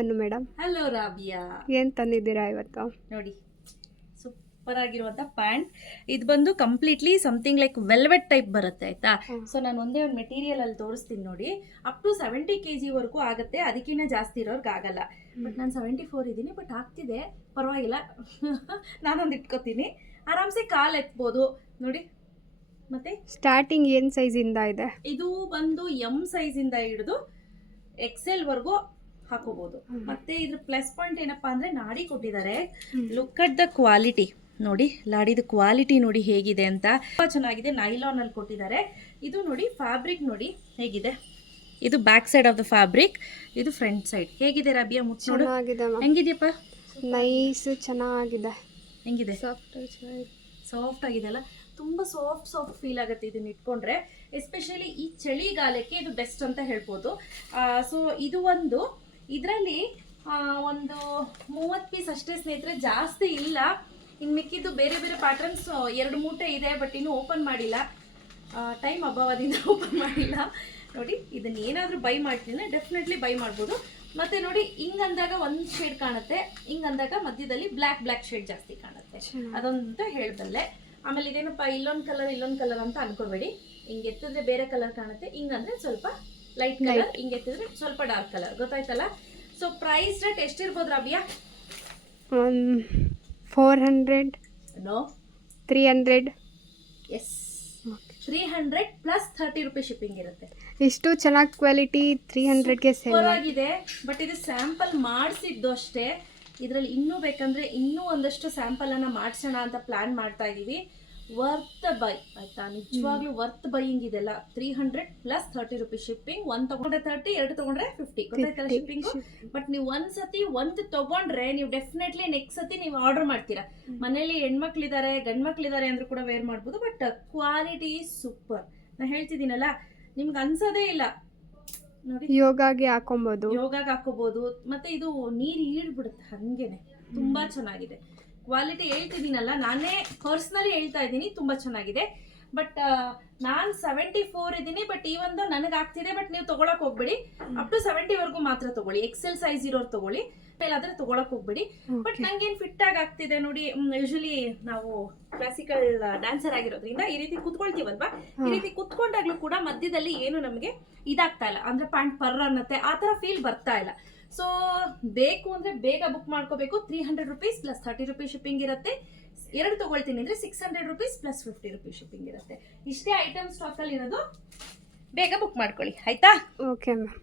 ಅನ್ನು madam hello Rabia. ಏನು ತಂದಿದ್ದೀರಾ ಇವತ್ತು? ನೋಡಿ ಸೂಪರ್ ಆಗಿರುವಂಥ ಪ್ಯಾಂಟ್ ಇದು ಬಂದು completely something like velvet type ಬರುತ್ತೆ ಆಯ್ತಾ. ಸೊ ನಾನು ಒಂದೇ ಒಂದು ಮೆಟೀರಿಯಲ್ ಅಲ್ಲಿ ತೋರಿಸ್ತೀನಿ ನೋಡಿ. ಅಪ್ ಟು ಸೆವೆಂಟಿ ಕೆ ಜಿವರೆಗೂ ಆಗುತ್ತೆ. ಅದಕ್ಕಿಂತ ಜಾಸ್ತಿ ಇರೋರ್ಗೆ ಆಗಲ್ಲ. ಬಟ್ ನಾನು ಸೆವೆಂಟಿ ಫೋರ್ ಇದ್ದೀನಿ. ಬಟ್ ಆಗ್ತಿದೆ. ಪರವಾಗಿಲ್ಲ. ನಾನೊಂದು ಇಟ್ಕೋತೀನಿ. ಆರಾಮ್ಸೆ ಕಾಲು ಎತ್ಬೋದು. ನೋಡಿ. ಮತ್ತೆ? ಸ್ಟಾರ್ಟಿಂಗ್ ಏನು ಇಂದ ಇದೆ? ಇದು ಬಂದು ಎಂ ಸೈಜಿಂದ ಹಿಡಿದು ಎಕ್ಸೆಲ್ ವರ್ಗೂ ಹಾಕೋಬಹುದು ಮತ್ತೆ ಇದ್ರ ಪ್ಲಸ್ ಪಾಯಿಂಟ್ ಏನಪ್ಪಾ ಅಂದ್ರೆ ನಾಡಿ ಕೊಟ್ಟಿದ್ದಾರೆ. ಲುಕ್ ಅಟ್ ದ ಕ್ವಾಲಿಟಿ ನೋಡಿ ಲಾಡಿದ ಕ್ವಾಲಿಟಿ ನೋಡಿ ಹೇಗಿದೆ ಅಂತ. ತುಂಬಾ ಚೆನ್ನಾಗಿದೆ. ನೈಲಾನ್ ಅಲ್ಲಿ ಕೊಟ್ಟಿದ್ದಾರೆ. ಇದು ನೋಡಿ ಫ್ಯಾಬ್ರಿಕ್ ನೋಡಿ ಹೇಗಿದೆ. ಇದು back side of the fabric ಇದು ಫ್ರಂಟ್ ಸೈಡ್ ಹೇಗಿದೆ ರಬಿಯಾ? ಮುಟ್ ನೋಡು. ಮ್ಯಾಮ್ ಹೆಂಗಿದ್ಯಪ್ಪ? ನೈಸ್ ಚೆನ್ನಾಗಿದೆ. ಹೆಂಗಿದೆ? ಸಾಫ್ಟ್ ಸಾಫ್ಟ್ ಆಗಿದೆ ಅಲ್ಲ? ತುಂಬ ಸಾಫ್ಟ್ ಸಾಫ್ಟ್ ಫೀಲ್ ಆಗುತ್ತೆ ಇದನ್ನ ಇಟ್ಕೊಂಡ್ರೆ. ಎಸ್ಪೆಷಲಿ ಈ ಚಳಿಗಾಲಕ್ಕೆ ಇದು ಬೆಸ್ಟ್ ಅಂತ ಹೇಳ್ಬೋದು. ಸೊ ಇದು ಒಂದು ಇದರಲ್ಲಿ ಒಂದು ಮೂವತ್ತು ಪೀಸ್ ಅಷ್ಟೇ ಸ್ನೇಹಿತರೆ ಜಾಸ್ತಿ ಇಲ್ಲ. ಇನ್ನು ಮಿಕ್ಕಿದ್ದು ಬೇರೆ ಬೇರೆ ಪ್ಯಾಟರ್ನ್ಸ್ ಎರಡು ಮೂಟೆ ಇದೆ ಬಟ್ ಇನ್ನೂ ಓಪನ್ ಮಾಡಿಲ್ಲ. ಟೈಮ್ ಅಭಾವದಿಂದ ಓಪನ್ ಮಾಡಿಲ್ಲ. ನೋಡಿ ಇದನ್ನ ಏನಾದರೂ ಬೈ ಮಾಡ್ತೀನಿ ಡೆಫಿನೆಟ್ಲಿ ಬೈ ಮಾಡ್ಬೋದು. ಮತ್ತೆ ನೋಡಿ ಹಿಂಗ್ ಅಂದಾಗ ಒಂದು ಶೇಡ್ ಕಾಣುತ್ತೆ. ಹಿಂಗ್ ಅಂದಾಗ ಮಧ್ಯದಲ್ಲಿ ಬ್ಲ್ಯಾಕ್ ಬ್ಲ್ಯಾಕ್ ಶೇಡ್ ಜಾಸ್ತಿ ಕಾಣುತ್ತೆ. ಅದೊಂದು ಹೇಳ್ಬಲ್ಲೆ ಆಮೇಲೆ ಇದೇನಪ್ಪ ಇಲ್ಲೊಂದು ಕಲರ್ ಇಲ್ಲೊಂದು ಕಲರ್ ಅಂತ ಅನ್ಕೋಬೇಡಿ. ಹಿಂಗ್ ಎತ್ತಿದ್ರೆ ಬೇರೆ ಕಲರ್ ಕಾಣುತ್ತೆ. ಹಿಂಗಂದ್ರೆ ಸ್ವಲ್ಪ ಲೈಟ್ ಕಲರ್ ಹಿಂಗೆ ಎತ್ತಿದ್ರೆ ಸ್ವಲ್ಪ ಡಾರ್ಕ್ ಕಲರ್ ಗೊತ್ತಾಯ್ತಲ್ಲ? So price rate ಎಷ್ಟಿರ್ಬೋದು Rabia? Four hundred no three hundred yes three hundred plus thirty rupees shipping ಇರುತ್ತೆ. ಇಷ್ಟು ಚೆನ್ನಾಗಿ ಕ್ವಾಲಿಟಿ ತ್ರೀ ಹಂಡ್ರೆಡ್ಗೆ ಸೇಲ್ ಆಗಿದೆ ಬಟ್ ಇದು ಸ್ಯಾಂಪಲ್ ಮಾಡಿಸಿದ್ದು ಅಷ್ಟೇ. ಇದರಲ್ಲಿ ಇನ್ನೂ ಬೇಕಂದ್ರೆ ಇನ್ನೂ ಒಂದಷ್ಟು ಸ್ಯಾಂಪಲ್ ಅನ್ನ ಮಾಡಿಸೋಣ ಅಂತ ಪ್ಲಾನ್ ಮಾಡ್ತಾ ಇದೀವಿ. ವರ್ತ್ ಬೈ ಆಯ್ತಾ? ನಿಜವಾಗ್ಲೂ ವರ್ತ್ ಬೈಯಿಂಗ್ ಇದೆಲ್ಲ. Three hundred plus thirty rupees shipping ಒಂದ್ ತಗೊಂಡ್ರೆ ತರ್ಟಿ ಎರಡು ತಗೊಂಡ್ರೆ ಫಿಫ್ಟಿ ಗೊತ್ತಾಯ್ತಲ್ಲ ಶಿಪ್ಪಿಂಗ್ ಬಟ್ ನೀವು ಒಂದ್ ಸತಿ ಒಂದ್ ತಗೊಂಡ್ರೆ ನೀವು ಡೆಫಿನೆಟ್ಲಿ ನೆಕ್ಸ್ಟ್ ಸತಿ ನೀವು ಆರ್ಡರ್ ಮಾಡ್ತೀರಾ. ಮನೇಲಿ ಹೆಣ್ಮಕ್ಳಿದ್ದಾರೆ ಗಂಡ್ಮಕ್ಳಿದ್ದಾರೆ ಅಂದ್ರೂ ಕೂಡ ವೇರ್ ಮಾಡ್ಬೋದು. ಬಟ್ ಕ್ವಾಲಿಟಿ ಸೂಪರ್ ನಾ ಹೇಳ್ತಿದ್ದೀನಲ್ಲ ನಿಮ್ಗೆ ಅನ್ಸೋದೇ ಇಲ್ಲ. ನೋಡಿ. ಯೋಗಾಗೆ ಹಾಕೊಬೋದು. ಯೋಗಾಗ ಹಾಕೋಬಹುದು ಮತ್ತೆ ಇದು ನೀರು ಈಡ್ಬಿಡುತ್ತೆ ಹಂಗೇನೆ. ತುಂಬಾ ಚೆನ್ನಾಗಿದೆ. ಕ್ವಾಲಿಟಿ ಹೇಳ್ತಿದ್ದೀನಲ್ಲ ನಾನೇ ಪರ್ಸ್ನಲಿ ಹೇಳ್ತಾ ಇದ್ದೀನಿ ತುಂಬಾ ಚೆನ್ನಾಗಿದೆ. ಬಟ್ ನಾನ್ ಸೆವೆಂಟಿ ಫೋರ್ ಇದ್ದೀನಿ ಬಟ್ ಈ ಒಂದು ನನಗೆ ಆಗ್ತಿದೆ ಬಟ್ ನೀವು ತಗೊಳಕ್ ಹೋಗ್ಬೇಡಿ. ಅಪ್ ಟು ಸೆವೆಂಟಿ ವರ್ಗು ಮಾತ್ರ ತಗೊಳ್ಳಿ. ಎಕ್ಸೆಲ್ ಸೈಜ್ ಇರೋರು ತಗೊಳ್ಳಿ. ಆದ್ರೆ ತಗೊಳಕ್ ಹೋಗ್ಬೇಡಿ. ಬಟ್ ನಂಗೇನ್ ಫಿಟ್ ಆಗಿ ಆಗ್ತಿದೆ ನೋಡಿ ಯೂಶಲಿ ನಾವು ಕ್ಲಾಸಿಕಲ್ ಡಾನ್ಸರ್ ಆಗಿರೋದ್ರಿಂದ ಈ ರೀತಿ ಕುತ್ಕೊಳ್ತೀವಲ್ವಾ? ಈ ರೀತಿ ಕುತ್ಕೊಂಡಾಗ್ಲೂ ಕೂಡ ಮಧ್ಯದಲ್ಲಿ ಏನು ನಮಗೆ ಇದಾಗ್ತಾ ಇಲ್ಲ. ಅಂದ್ರೆ ಪ್ಯಾಂಟ್ ಪರ್ ಅನ್ನತ್ತೆ ಆ ತರ ಫೀಲ್ ಬರ್ತಾ ಇಲ್ಲ. ಸೊ ಬೇಕು ಅಂದ್ರೆ ಬೇಗ ಬುಕ್ ಮಾಡ್ಕೋಬೇಕು. Three hundred rupees plus thirty rupees shipping ಇರುತ್ತೆ. ಎರಡು ತೊಗೊಳ್ತೀನಿ ಅಂದ್ರೆ six hundred rupees plus fifty rupees shipping ಇರುತ್ತೆ. ಇಷ್ಟೇ ಐಟಮ್ ಸ್ಟಾಕ್ ಅಲ್ಲಿ ಇರೋದು. ಬೇಗ ಬುಕ್ ಮಾಡ್ಕೊಳ್ಳಿ. ಆಯ್ತಾ? Okay ma'am